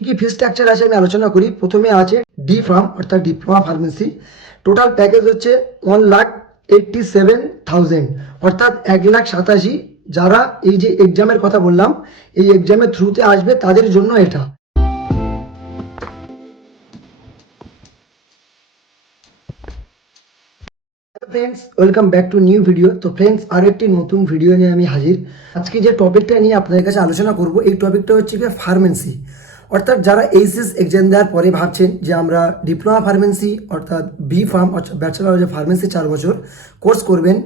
কী কী fee structure আছে আমি আলোচনা করি। প্রথমে আছে ডি ফার্ম অর্থাৎ ডিপ্লোমা ফার্মেসি টোটাল প্যাকেজ হচ্ছে one lakh eighty seven thousand অর্থাৎ এক লাখ সাতাশি। যারা এই যে এক্সামের কথা বললাম, এই এক্সামের থ্রুতে আসবে, তাদের জন্য এটা। Friends welcome back to new video তো ফ্রেন্ডস আর একটি নতুন ভিডিও নিয়ে আমি হাজির। আজকে যে টপিকটা নিয়ে আপনাদের কাছে আলোচনা করব, এই টপিকটা হচ্ছে কি ফার্মেন্সি অর্থাৎ যারা এইচএস এক্সাম দেওয়ার পরে ভাবছেন যে আমরা ডিপ্লোমা ফার্মেন্সি অর্থাৎ বি ফার্ম অর্থাৎ ব্যাচেলার অফ ফার্মেসি চার বছর কোর্স করবেন,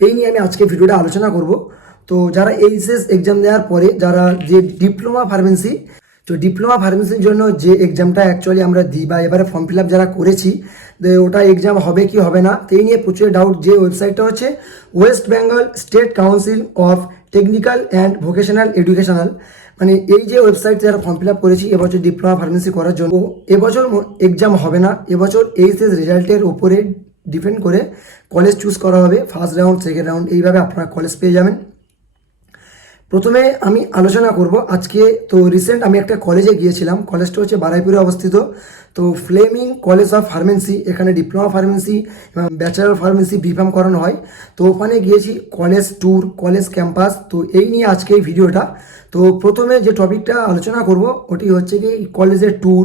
এই নিয়ে আমি আজকে ভিডিওটা আলোচনা করব। তো যারা এইচএস এক্সাম দেওয়ার পরে যারা যে ডিপ্লোমা ফার্মেসি তো ডিপ্লোমা ফার্মেসির জন্য যে এক্সামটা অ্যাকচুয়ালি আমরা দিই বা এবারে ফর্ম ফিল আপ যারা করেছি ওটা এক্সাম হবে কি হবে না এই নিয়ে প্রচুর ডাউট যে ওয়েবসাইটটা হচ্ছে West Bengal State Council of Technical and Vocational Educational মানে এই যে ওয়েবসাইট যারা ফর্ম ফিল আপ করেছি এবছর ডিপ্লোমা ফার্মেসি করার জন্য এবছর এক্সাম হবে না। এবছর এইচএস রেজাল্টের ওপরে ডিপেন্ড করে কলেজ চুজ করা হবে। ফার্স্ট রাউন্ড সেকেন্ড রাউন্ড এইভাবে আপনারা কলেজ পেয়ে যাবেন। প্রথমে আমি আলোচনা করব। আজকে তো রিসেন্ট আমি একটা কলেজে গিয়েছিলাম। কলেজটা হচ্ছে বারাইপুরে অবস্থিত। তো ফ্লেমিং কলেজ অফ ফার্মেসি এখানে ডিপ্লোমা ফার্মেসি এবং ব্যাচেলার ফার্মেসি বিফার্ম করানো হয়। তো ওখানে গিয়েছি কলেজ ট্যুর কলেজ ক্যাম্পাস তো এই নিয়ে আজকে এই ভিডিওটা। তো প্রথমে যে টপিকটা আলোচনা করব, ওটি হচ্ছে কি কলেজের ট্যুর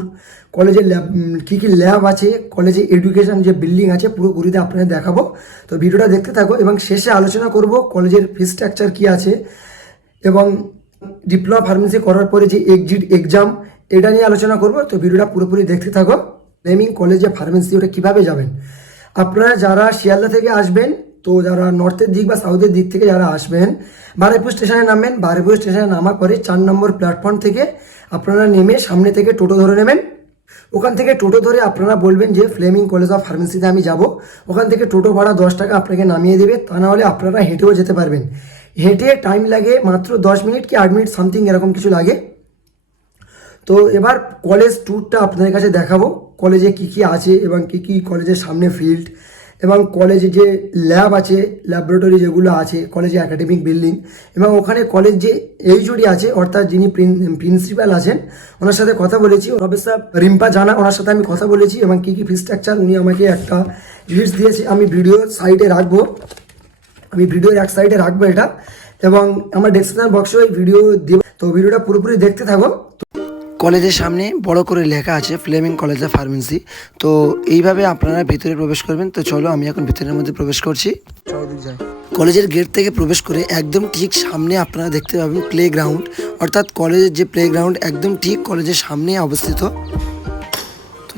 কলেজের ল্যাব কী কী ল্যাব আছে? কলেজে এডুকেশন যে বিল্ডিং আছে, পুরো পুরোপুরিতে আপনাদের দেখাবো। তো ভিডিওটা দেখতে থাকো এবং শেষে আলোচনা করব কলেজের ফি স্ট্রাকচার কী আছে। এবং ডিপ্লোমা ফার্মেসি করার পরে যে এক্সিট এক্সাম এটা নিয়ে আলোচনা করব। তো ভিডিওটা পুরোপুরি দেখতে থাকো। নেমিং কলেজে ফার্মেসি ওটা কীভাবে যাবেন? আপনারা যারা শিয়ালদা থেকে আসবেন, তো যারা নর্থের দিক বা সাউথের দিক থেকে যারা আসবেন, বারুইপুর স্টেশনে নামবেন। বারুইপুর স্টেশনে নামার পরে চার নম্বর প্ল্যাটফর্ম থেকে আপনারা নেমে সামনে থেকে টোটো ধরে নেবেন। ওখান থেকে টোটো ধরে আপনারা বলবেন যে ফ্লেমিং কলেজ অফ ফার্মেসিতে আমি যাব। ওখান থেকে টোটো ভাড়া দশ টাকা আপনাকে নামিয়ে দেবে। তা না হলে আপনারা হেঁটেও যেতে পারবেন। হেঁটে টাইম লাগে মাত্র দশ মিনিট কি আট মিনিট সামথিং এরকম কিছু লাগে। তো এবার কলেজ ট্যুরটা আপনাদের কাছে দেখাবো। কলেজে কি কি আছে এবং কি কি কলেজের সামনে ফিল্ড এবং কলেজে যে ল্যাব আছে ল্যাবরেটরি যেগুলো আছে কলেজে একাডেমিক বিল্ডিং এবং ওখানে কলেজ যে এইচওডি আছে, অর্থাৎ যিনি প্রিন্সিপাল আছেন, ওনার সাথে কথা বলেছি। প্রফেসর রিম্পা জানা, ওনার সাথে আমি কথা বলেছি এবং কী কী ফি স্ট্রাকচার উনি আমাকে একটা লিস্ট দিয়েছে। আমি ভিডিও সাইটে রাখব। আমি ভিডিওর এক সাইডে রাখব এটা, এবং আমার ডেসক্রিপশন বক্সে ওই ভিডিও দিব। তো ভিডিওটা পুরোপুরি দেখতে থাকো। কলেজের সামনে বড় করে লেখা আছে ফ্লেমিং কলেজ অফ ফার্মেসি তো এইভাবে আপনারা ভিতরে প্রবেশ করবেন। তো চলো আমি এখন ভিতরের মধ্যে প্রবেশ করছি। কলেজের গেট থেকে প্রবেশ করে একদম ঠিক সামনে আপনারা দেখতে পাবেন প্লে গ্রাউন্ড অর্থাৎ কলেজের যে প্লে গ্রাউন্ড একদম ঠিক কলেজের সামনে অবস্থিত।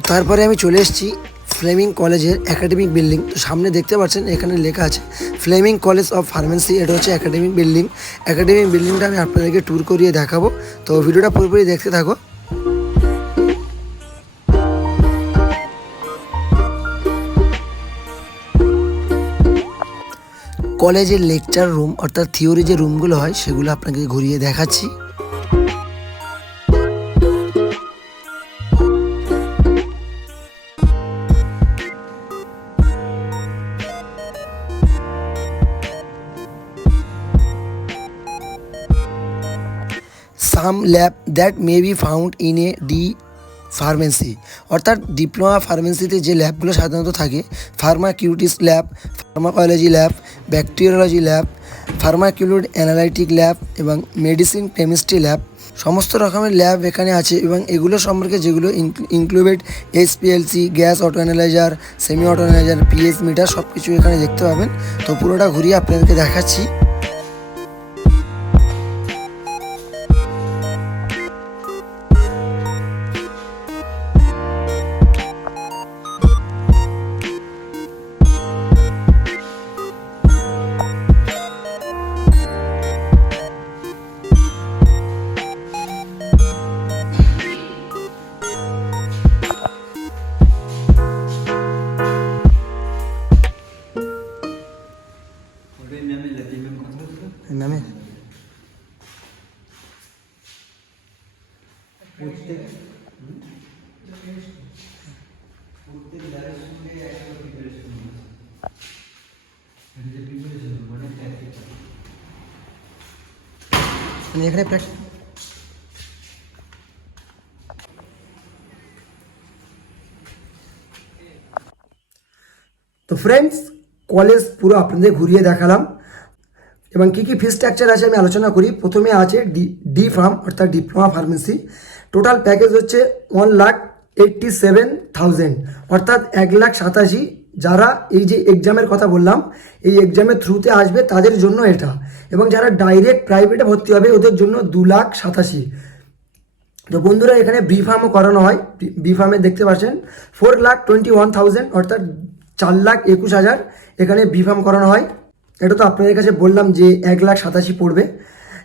তারপরে আমি চলে এসেছি ফ্লেমিং কলেজের একাডেমিক বিল্ডিং। তো সামনে দেখতে পাচ্ছেন, এখানে লেখা আছে, ফ্লেমিং কলেজ অফ ফার্মেসি এটা হচ্ছে একাডেমিক বিল্ডিং। একাডেমিক বিল্ডিংটা আমি আপনাদেরকে ট্যুর করিয়ে দেখাবো। তো ভিডিওটা পুরোপুরি দেখতে থাকো। কলেজের লেকচার রুম, অর্থাৎ থিওরি যে রুমগুলো হয়, সেগুলো আপনাকে ঘুরিয়ে দেখাচ্ছি। Some lab that may be found in a D pharmacy অর্থাৎ ডিপ্লোমা ফার্মেসিতে যে ল্যাবগুলো সাধারণত থাকে pharmaceutics lab pharmacology lab bacteriology lab ফার্মাকিউলিড analytic lab এবং মেডিসিন কেমিস্ট্রি ল্যাব সমস্ত রকমের ল্যাব এখানে আছে এবং এগুলো সম্পর্কে যেগুলো included S P L C gas auto analyser semi auto analyser P S meter সব কিছু এখানে দেখতে পাবেন। তো পুরোটা ঘুরিয়ে আপনাদেরকে দেখাচ্ছি। देख रहे फ्रेंड्स तो फ्रेंड्स कॉलेज पूरा अपने घूरिए देखालम এবং কী কী ফি স্ট্রাকচার আছে আমি আলোচনা করি। প্রথমে আছে ডি ডি ফার্ম অর্থাৎ ডিপ্লোমা ফার্মেসি টোটাল প্যাকেজ হচ্ছে one lakh eighty seven thousand অর্থাৎ এক লাখ সাতাশি। যারা এই যে এক্সামের কথা বললাম, এই এক্সামের থ্রুতে আসবে তাদের জন্য এটা। এবং যারা ডাইরেক্ট প্রাইভেটে ভর্তি হবে, ওদের জন্য দু লাখ সাতাশি। তো বন্ধুরা, এখানে বি ফার্মও করানো হয়। বি ফার্মে দেখতে পাচ্ছেন four lakh twenty one thousand অর্থাৎ চার লাখ একুশ হাজার এখানে বি ফার্ম করানো হয়। এটা তো আপনাদের কাছে বললাম যে এক লাখ সাতাশি পড়বে।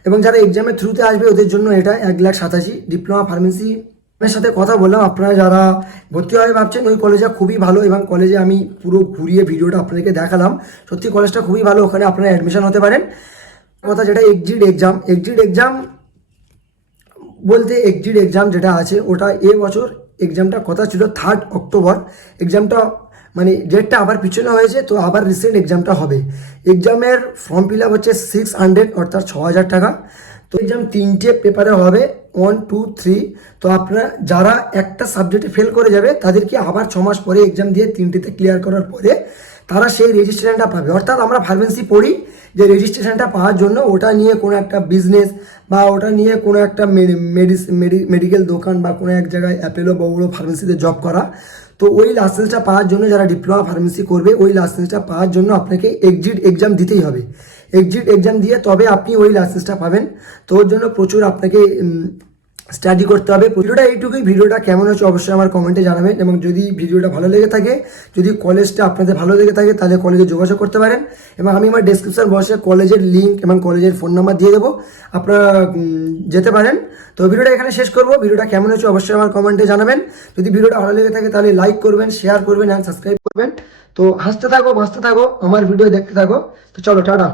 এবং যারা এক্সামের থ্রুতে আসবে, ওদের জন্য এটা এক লাখ সাতাশি। ডিপ্লোমা ফার্মেসি এর সাথে কথা বললাম। আপনারা যারা ভর্তি হবে ভাবছেন, ওই কলেজটা খুবই ভালো এবং কলেজে আমি পুরো ঘুরিয়ে ভিডিওটা আপনাদেরকে দেখালাম। সত্যি কলেজটা খুবই ভালো, ওখানে আপনারা অ্যাডমিশন হতে পারেন। কথা যেটা এক্সিট এক্সাম এক্সিট এক্সাম বলতে এক্সিট এক্সাম যেটা আছে, ওটা এ বছর এক্সামটা কথা ছিল থার্ড অক্টোবর এক্সামটা মানে ডেটটা আবার পিছনে হয়েছে, তো আবার রিসেন্ট এক্সামটা হবে। এক্সামের ফর্ম ফিল আপ হচ্ছে সিক্স হান্ড্রেড অর্থাৎ ছ হাজার টাকা। তো এক্সাম তিনটে পেপারে হবে ওয়ান টু থ্রি তো আপনারা যারা একটা সাবজেক্টে ফেল করে যাবে, তাদেরকে আবার ছ মাস পরে এক্সাম দিয়ে তিনটেতে ক্লিয়ার করার পরে তারা সেই রেজিস্ট্রেশনটা পাবে। অর্থাৎ আমরা ফার্মেসি পড়ি যে রেজিস্ট্রেশনটা পাওয়ার জন্য ওটা নিয়ে কোনো একটা বিজনেস বা ওটা নিয়ে কোনো একটা মেডিসিন মেডিকেল দোকান বা কোনো এক জায়গায় অ্যাপেলো বড় বড়ো ফার্মেসিতে জব করা। তো ওই লাইসেন্সটা পাওয়ার জন্য যারা ডিপ্লোমা ফার্মেসি করবে, ওই লাইসেন্সটা পাওয়ার জন্য আপনাকে এক্সিট এক্সাম দিতেই হবে। এক্সিট এক্সাম দিয়ে তবে আপনি ওই লাইসেন্সটা পাবেন। তো ওর জন্য প্রচুর আপনাকে স্টাডি করতে হবে। ভিডিওটা এইটুকুই। ভিডিওটা কেমন হচ্ছে অবশ্যই আমার কমেন্টে জানাবেন এবং যদি ভিডিওটা ভালো লেগে থাকে, যদি কলেজটা আপনাদের ভালো লেগে থাকে, তাহলে কলেজে যোগাযোগ করতে পারেন এবং আমি আমার ডেসক্রিপশন বসে কলেজের লিঙ্ক এবং কলেজের ফোন নাম্বার দিয়ে দেবো। আপনারা যেতে পারেন। তো ভিডিওটা এখানে শেষ করব। ভিডিওটা কেমন হচ্ছে অবশ্যই আমার কমেন্টে জানাবেন। যদি ভিডিওটা ভালো লেগে থাকে, তাহলে লাইক করবেন শেয়ার করবেন অ্যান্ড সাবস্ক্রাইব করবেন। তো হাসতে থাকো বাঁচতে থাকো, আমার ভিডিও দেখতে থাকো। তো চলো, টাটা।